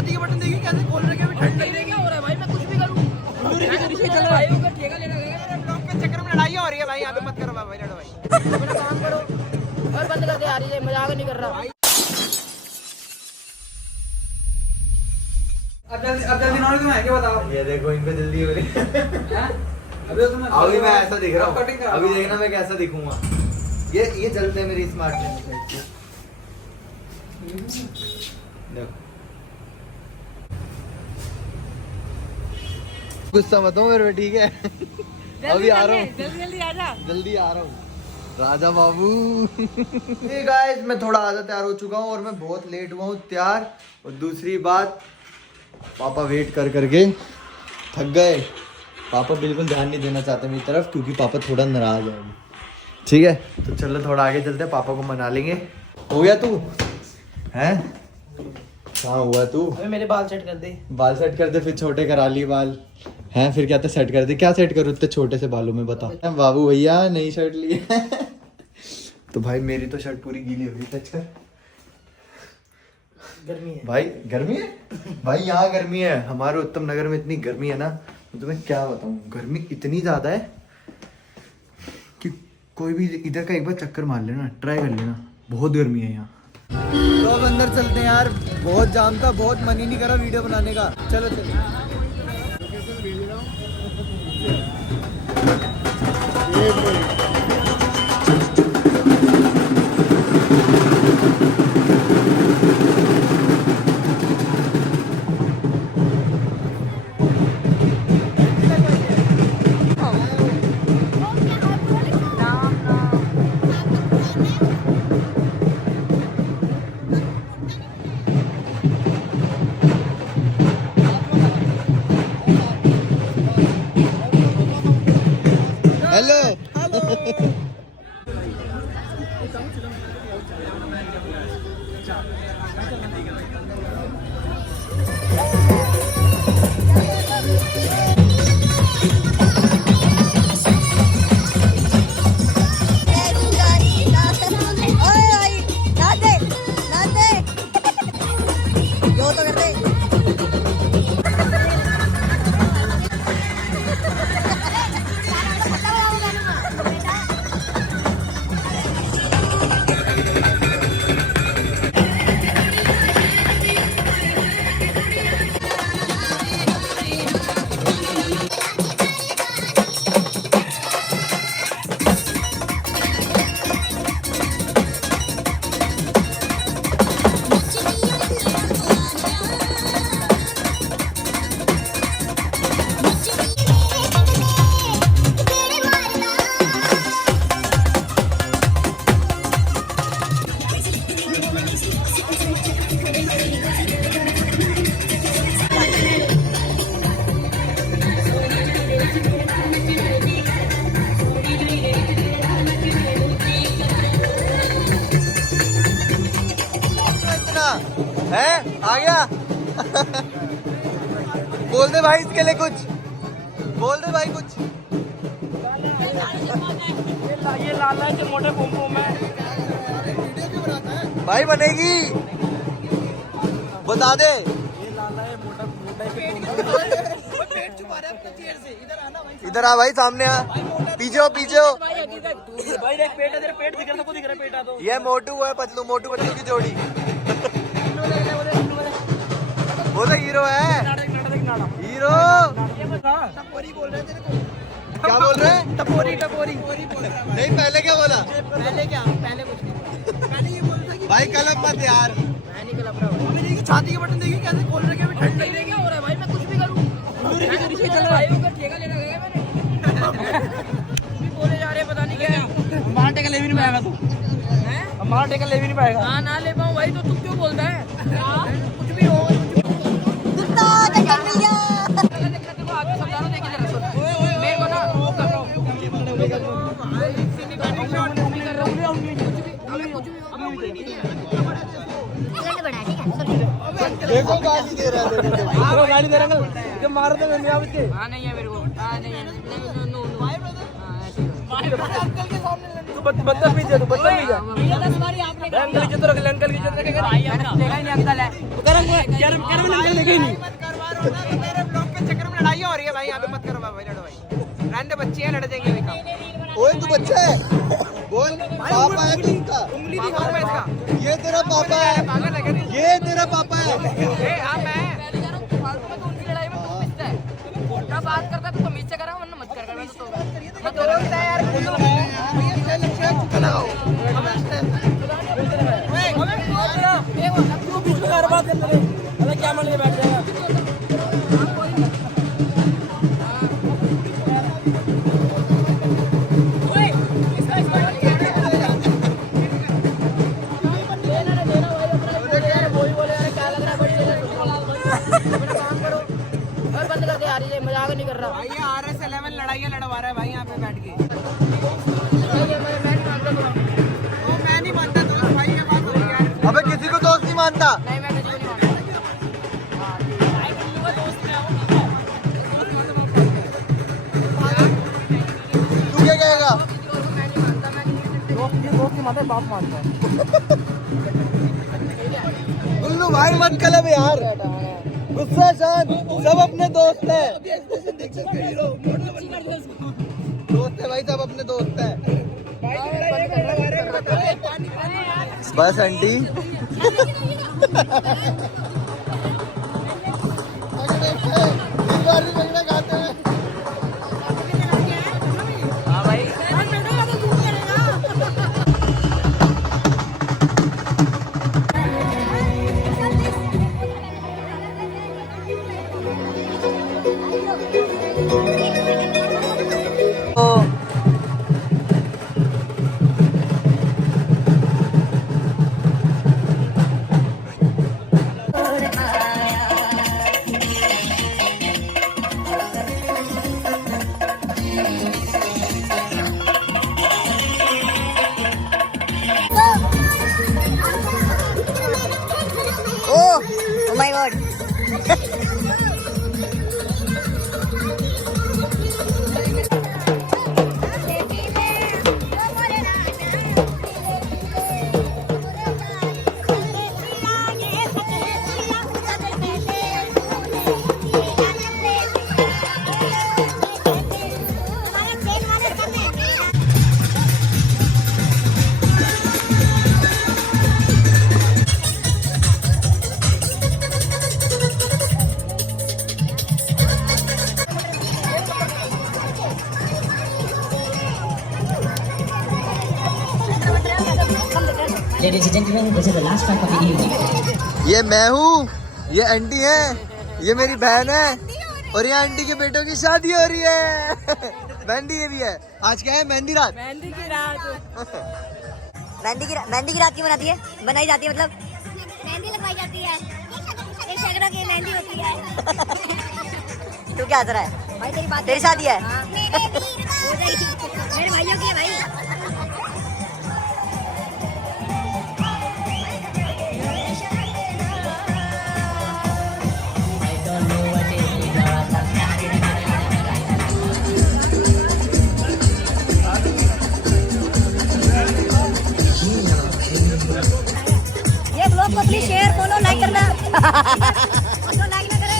छाती के बटन देखिए कैसे खोल रखे हैं। ठंड नहीं क्या हो रहा है भाई, मैं कुछ भी करूं चल रहा है ऊपर ठेका लेना है। ब्लॉग के चक्कर में लड़ाई हो रही है भाई, यहाँ पे मत करो भाई, लड़ो भाई। अपना काम करो और बंद कर दे यार, ये मजाक नहीं कर रहा। अब जल्दी नॉन तुम है क्या बताओ। ये देखो इन पे जल्दी हो रही है। अभी तो तुम अभी मैं ऐसा दिख रहा कटिंग हूँ, करा अभी देखना मैं कैसा दिखूंगा। ये चलते हैं मेरी स्मार्ट लेंस। देखो गुस्सा मत हो मेरे पे, ठीक है। अभी आ रहा हूँ, जल्दी आ जा। जल्दी आ रहा हूँ राजा बाबू। हे गाइस, मैं थोड़ा आधा तैयार हो चुका हूँ और मैं बहुत लेट हुआ हूँ तैयार। और दूसरी बात, पापा वेट कर करके थक गए। पापा बिल्कुल ध्यान नहीं देना चाहते मेरी तरफ, क्योंकि पापा थोड़ा नाराज है अभी। ठीक है तो चलो थोड़ा आगे चलते हैं, पापा को मना लेंगे। हो गया तू हैं? कहाँ हुआ तू? अबे मेरे बाल सेट कर दे। बाल सेट कर दे, फिर छोटे करा लिए बाल हैं, फिर कहते सेट कर दे। क्या सेट करूँ इतने छोटे से बालों में, बता। बाबू भैया नई शर्ट लिए। तो भाई मेरी तो शर्ट पूरी गीली हो गई, टच कर। गर्मी है भाई गर्मी है भाई, यहाँ गर्मी है। हमारे उत्तम नगर में इतनी गर्मी है ना, तो तुम्हें क्या बताऊँ। गर्मी इतनी ज्यादा है कि कोई भी इधर का एक बार चक्कर मार लेना, ट्राई कर लेना, बहुत गर्मी है यहाँ। तो अब अंदर चलते हैं यार, बहुत जाम था, बहुत मन ही नहीं करा वीडियो बनाने का। चलो चलो। हेलो है आ गया। बोल दे भाई इसके लिए कुछ, बोल दे भाई कुछ। ये लाल है जो मोटे बूम बूम है भाई बनेगी, बता दे। ये लाल है मोटा मोटा पेट छुपा रहा है अपने चेयर से। इधर आना भाई, इधर आ भाई, सामने आ, पीछे हो पीछे हो। भाई देख पेट है, तेरा पेट दिख रहा है, सबको दिख रहा है पेट है। तो ये मोटू है पतलू, मोटू पतलू की जोड़ी। वो तो हीरो है, हीरो। टपोरी बोल रहे थे तेरे को। क्या बोल रहे हैं? टपोरी टपोरी बोल रहा है। नहीं पहले क्या बोला? पहले क्या, पहले कुछ नहीं, पहले ये बोल रहा कि भाई कलम मत यार। मैं नहीं कलप रहा हूँ। अभी देखिए छाती के बटन देखिए कैसे खोल रखे हैं। ठंड नहीं क्या हो रहा है भाई, मैं कुछ भी करूँ चल रहा है ऊपर ठेका लेना है मैंने। बोले जा रहे पता नहीं क्या, हमारा टेका ले भी नहीं पाएगा तू, हमारा टेका ले भी नहीं पाएगा। हाँ ना ले पाऊँ भाई, तो तू क्यों बोलता है? कुछ भी हो मेरे को ना वो कर रहा देखो गाली दे रहा है, देखो गाड़ी दे रहा है, मारो तो मैं हाँ नहीं है मेरे को, हाँ नहीं है। अंकल के सामने तू बदतमीज है, तू बदतमीज है। अंकल की इज्जत रख ले, अंकल की इज्जत रखेगा। भाई यार लेगा ही नहीं अंकल है। करम अंकल लेके ही नहीं। मेरे ब्लॉग के चक्कर में लड़ाई हो रही है भाई, यहाँ पे मत करो भाई, लड़ो भाई, रहने बच्चे हैं, लड़ जाएंगे देखा। ओए तू बच्चा है, बोल पापा है किसका? उंगली दिखाओ मैं इसका, ये तेरा पापा है, पागल है क्या? ये तेरा पापा है। ए हाँ मैं पहले कह रहा हूँ फालतू में तो उनकी लड़ाई में तू पिसता है। ना बात करता है तो तमीज से करा वरना मत कर मैं तो मैं तो बोलता है यार, खुद लगाओ तू बीच में हर बात कर ले, अरे क्या मान के बैठ जाएगा। बंद कर दे यार, ये मजाक नहीं कर रहा भाई, ये RS11 लड़ाइयाँ लड़वा रहा है भाई यहाँ पे बैठ के। वो मैं नहीं मानता तो भाई, ये बात हो रही है यार। अबे किसी को दोस्त नहीं मानता। नहीं मैं किसी को नहीं तू क्या कहेगा? दोस्त की माता बाप मानता है। गुल्लू भाई मत कलब यार, गुस्सा शांत, सब अपने दोस्त है। दोस्त है भाई, सब अपने दोस्त है। बस आंटी हाँ भाई Oh my god. Ladies and gentlemen, this is the last track of the evening. ये मैं हूँ, ये आंटी है, ये मेरी बहन है, और ये आंटी के बेटों की शादी हो रही है। मेहंदी ये भी है। आज क्या है? मेहंदी रात। मेहंदी की रात मेहंदी की रात क्यों बनाती है? बनाई जाती है मतलब मेहंदी लगवाई जाती है। ये शगनों की मेहंदी होती है। तू क्या हंस रहा है? भाई तेरी बात, तेरी शादी है? मेरे भाइयों की है भाई। ये ब्लॉग को प्लीज शेयर फॉलो लाइक करना। फॉलो लाइक ना करें।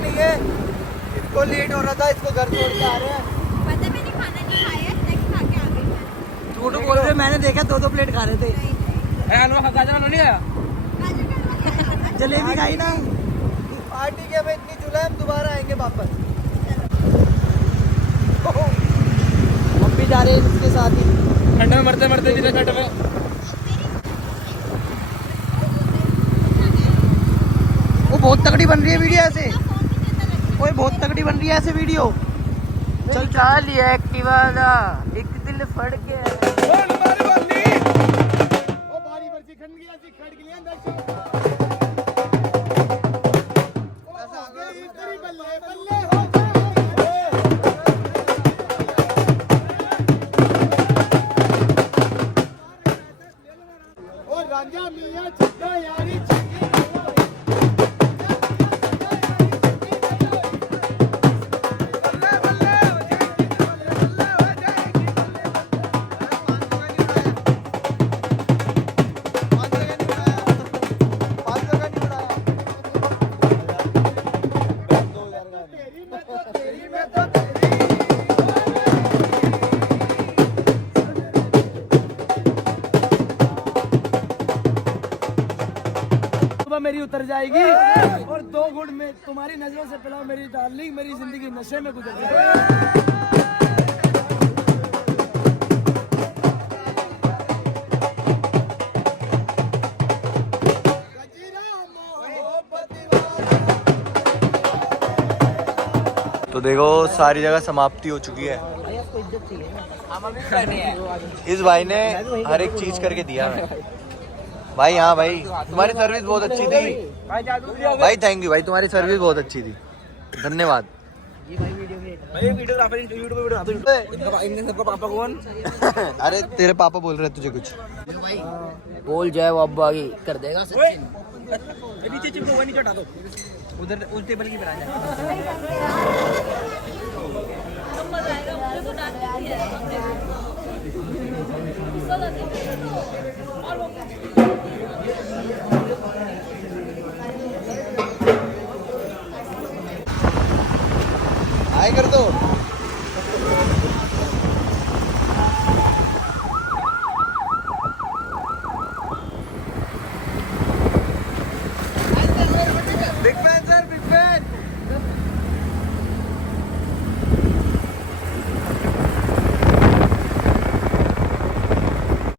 नहीं है, इसको लेट हो रहा था, इसको घर छोड़ के आ रहे हैं। मतलब मैंने खाना नहीं खाया, लेकिन खा के आ गई मैं। झूठ बोल रहे, मैंने देखा 2 प्लेट खा रहे थे। नहीं आया, जलेबी खाई ना। पार्टी के में इतनी जुलाई, हम दोबारा आएंगे वापस। हम भी जा रहे हैं इसके साथ ही। ठंड में मरते मरते भी ठंड में। वो बहुत तगड़ी बन रही है वीडियो ऐसे। ओए बहुत तगड़ी बन रही है ऐसे वीडियो। चल चाल लिया एक्टिवा दा, एक दिल फड़ के। मेरी उतर जाएगी और 2 घुट में तुम्हारी नजरों से पिलाओ मेरी डार्लिंग, मेरी जिंदगी नशे में गुजर जाएगी। तो देखो सारी जगह समाप्ति हो चुकी है। इस भाई ने हर एक चीज करके दिया है भाई। हाँ भाई, तुम्हारी सर्विस बहुत अच्छी थी भाई। थैंक यू भाई, तुम्हारी सर्विस बहुत अच्छी थी, धन्यवाद। इनके सबका पापा कौन? अरे तेरे पापा बोल रहे हैं तुझे कुछ। बोल जाए वो अब्बा आगे कर देगा। नीचे चिपको, वो नीचे हटा दो, उधर उस टेबल की पर आ जाए।